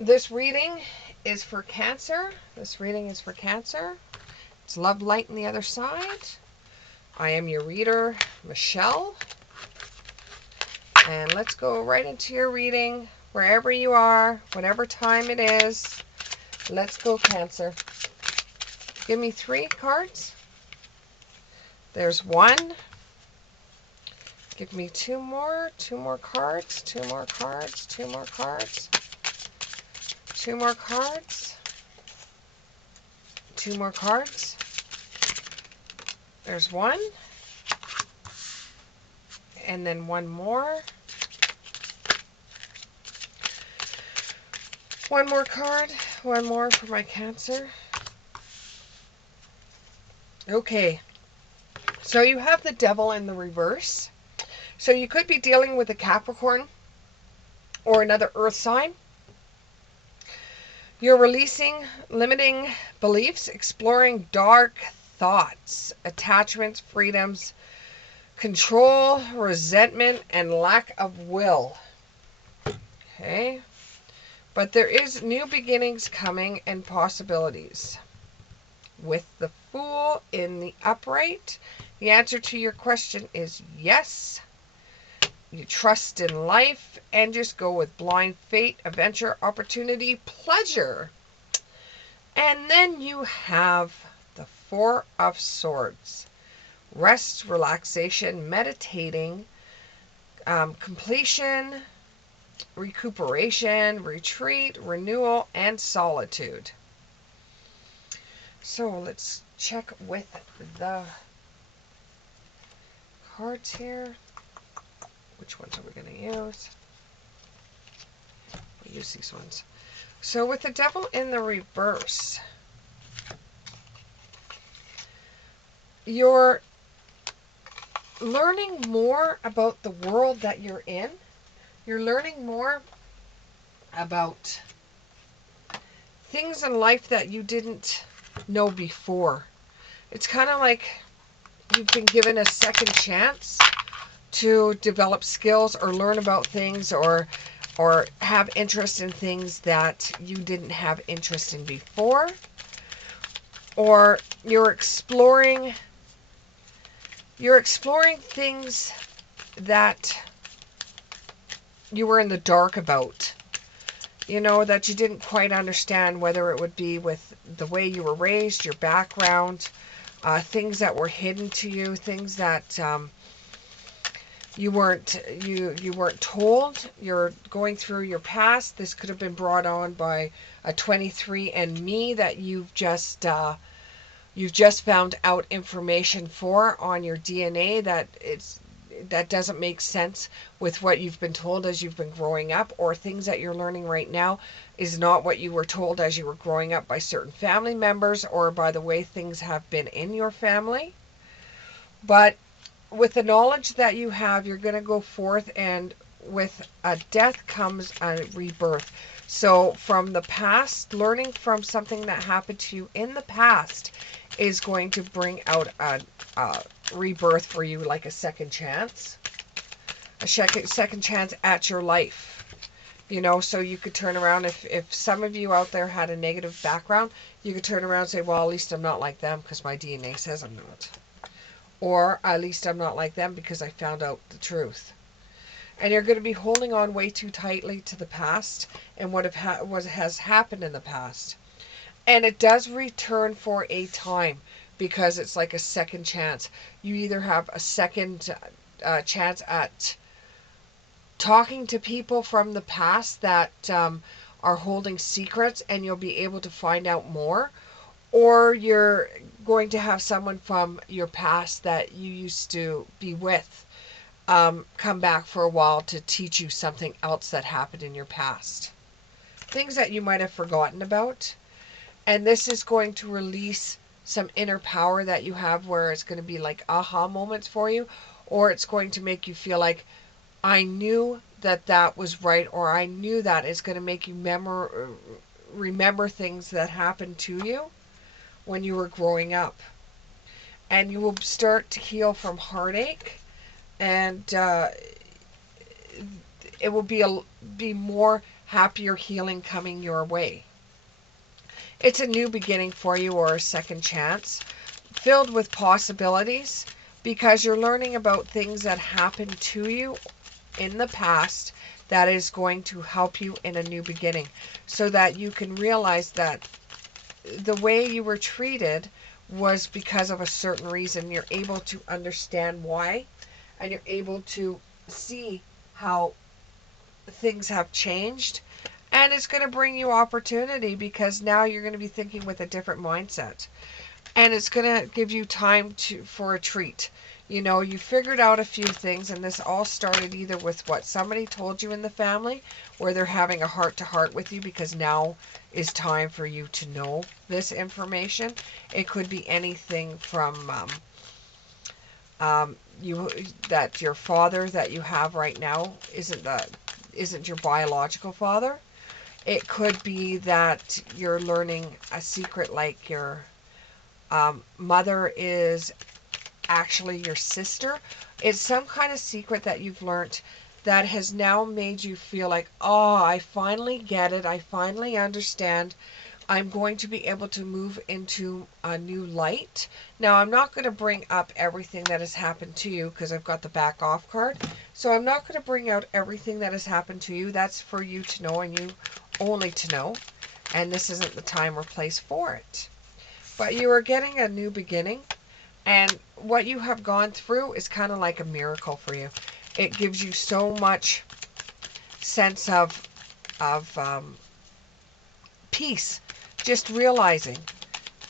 This reading is for Cancer. This reading is for Cancer. It's love light on the other side. I am your reader, Michelle. And let's go right into your reading, wherever you are, whatever time it is. Let's go, Cancer. Give me 3 cards. There's 1. Give me 2 more. 2 more cards. 2 more cards. 2 more cards. 2 more cards. 2 more cards. There's 1. And then 1 more. 1 more card. 1 more for my Cancer. Okay. So you have the Devil in the reverse. So you could be dealing with a Capricorn or another earth sign. You're releasing limiting beliefs, exploring dark thoughts, attachments, freedoms, control, resentment, and lack of will. Okay. But there is new beginnings coming and possibilities. With the Fool in the upright, the answer to your question is yes. You trust in life and just go with blind fate, adventure, opportunity, pleasure. And then you have the 4 of Swords. Rest, relaxation, meditating, completion, recuperation, retreat, renewal, and solitude. So let's check with the cards here. Which ones are we going to use? We'll use these ones. So with the Devil in the reverse, you're learning more about the world that you're in. You're learning more about things in life that you didn't know before. It's kind of like you've been given a second chance to develop skills or learn about things or have interest in things that you didn't have interest in before. Or you're exploring things that you were in the dark about. You know, that you didn't quite understand, whether it would be with the way you were raised, your background, things that were hidden to you, things that you weren't told. You're going through your past. This could have been brought on by a 23andMe that you've just found out information for on your DNA that doesn't make sense with what you've been told as you've been growing up, or things that you're learning right now is not what you were told as you were growing up by certain family members or by the way things have been in your family. But with the knowledge that you have, you're going to go forth, and with a death comes a rebirth. So from the past, learning from something that happened to you in the past is going to bring out a rebirth for you, like a second chance. A second chance at your life. You know, so you could turn around, if some of you out there had a negative background, you could turn around and say, well, at least I'm not like them because my DNA says I'm not. Or at least I'm not like them because I found out the truth. And you're going to be holding on way too tightly to the past and what has happened in the past. And it does return for a time, because it's like a second chance. You either have a second chance at talking to people from the past that are holding secrets, and you'll be able to find out more. Or you're going to have someone from your past that you used to be with come back for a while to teach you something else that happened in your past. Things that you might have forgotten about. And this is going to release some inner power that you have, where it's going to be like aha moments for you. Or it's going to make you feel like, I knew that was right, or I knew that. It's going to make you remember things that happened to you when you were growing up. And you will start to heal from heartache, and it will be more happier healing coming your way. It's a new beginning for you, or a second chance, filled with possibilities, because you're learning about things that happened to you in the past that is going to help you in a new beginning, so that you can realize that the way you were treated was because of a certain reason. You're able to understand why, and you're able to see how things have changed, and it's going to bring you opportunity, because now you're going to be thinking with a different mindset, and it's going to give you time for a treat. You know, you figured out a few things, and this all started either with what somebody told you in the family, where they're having a heart-to-heart with you, because now is time for you to know this information. It could be anything from you that your father that you have right now isn't your biological father. It could be that you're learning a secret, like your mother is actually your sister. It's some kind of secret that you've learned that has now made you feel like, oh, I finally get it. I finally understand. I'm going to be able to move into a new light. Now, I'm not going to bring up everything that has happened to you, because I've got the back off card. So I'm not going to bring out everything that has happened to you. That's for you to know, and you only to know. And this isn't the time or place for it. But you are getting a new beginning. And what you have gone through is kind of like a miracle for you. It gives you so much sense of peace. Just realizing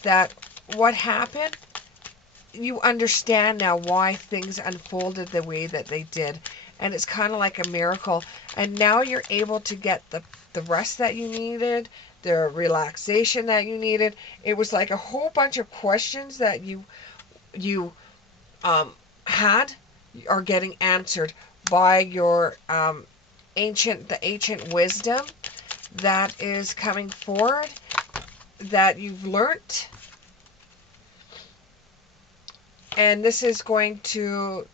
that what happened, you understand now why things unfolded the way that they did. And it's kind of like a miracle. And now you're able to get the rest that you needed, the relaxation that you needed. It was like a whole bunch of questions that you had are getting answered by your the ancient wisdom that is coming forward, that you've learnt. And this is going to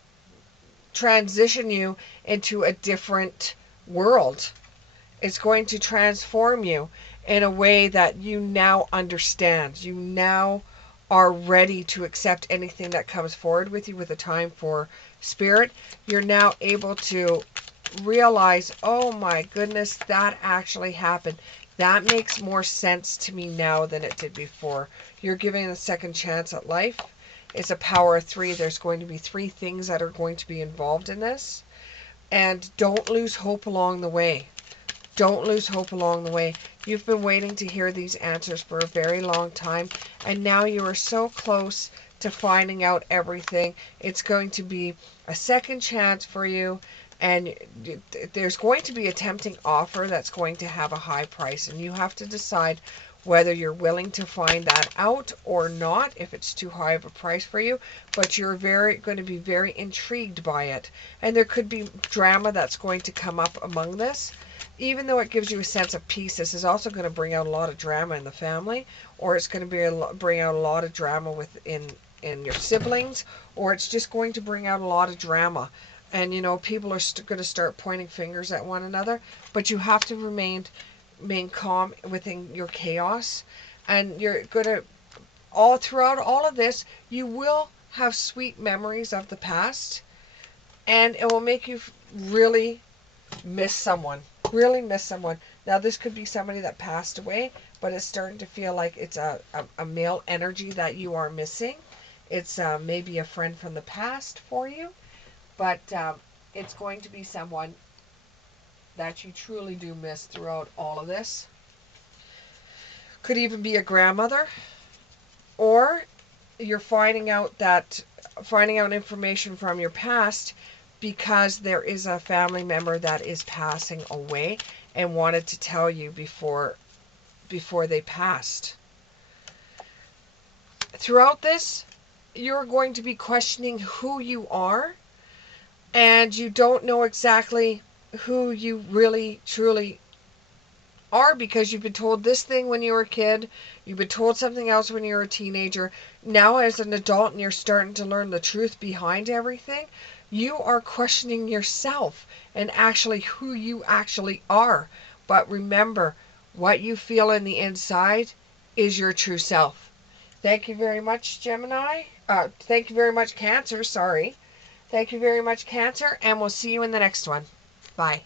transition you into a different world. It's going to transform you in a way that you now understand. You now are ready to accept anything that comes forward with you with a time for spirit. You're now able to realize, oh my goodness, that actually happened. That makes more sense to me now than it did before. You're giving a second chance at life. It's a power of 3. There's going to be 3 things that are going to be involved in this. And don't lose hope along the way. Don't lose hope along the way. You've been waiting to hear these answers for a very long time, and now you are so close to finding out everything. It's going to be a second chance for you, and there's going to be a tempting offer that's going to have a high price, and you have to decide whether you're willing to find that out or not, if it's too high of a price for you. But you're going to be very intrigued by it, and there could be drama that's going to come up among this. Even though it gives you a sense of peace, this is also going to bring out a lot of drama in the family, or it's going to bring out a lot of drama within your siblings, or it's just going to bring out a lot of drama. And, you know, people are going to start pointing fingers at one another, but you have to remain calm within your chaos. And you're going to, throughout all of this, you will have sweet memories of the past, and it will make you really miss someone. Really miss someone. Now, this could be somebody that passed away, but it's starting to feel like it's a male energy that you are missing. It's maybe a friend from the past for you, but it's going to be someone that you truly do miss throughout all of this. Could even be a grandmother, or you're finding out information from your past because there is a family member that is passing away and wanted to tell you before they passed. Throughout this, you're going to be questioning who you are, and you don't know exactly who you really truly are, because you've been told this thing when you were a kid, you've been told something else when you were a teenager. Now as an adult, and you're starting to learn the truth behind everything, you are questioning yourself and actually who you actually are. But remember, what you feel in the inside is your true self. Thank you very much, Gemini. Thank you very much, Cancer. Sorry. Thank you very much, Cancer, and we'll see you in the next one. Bye.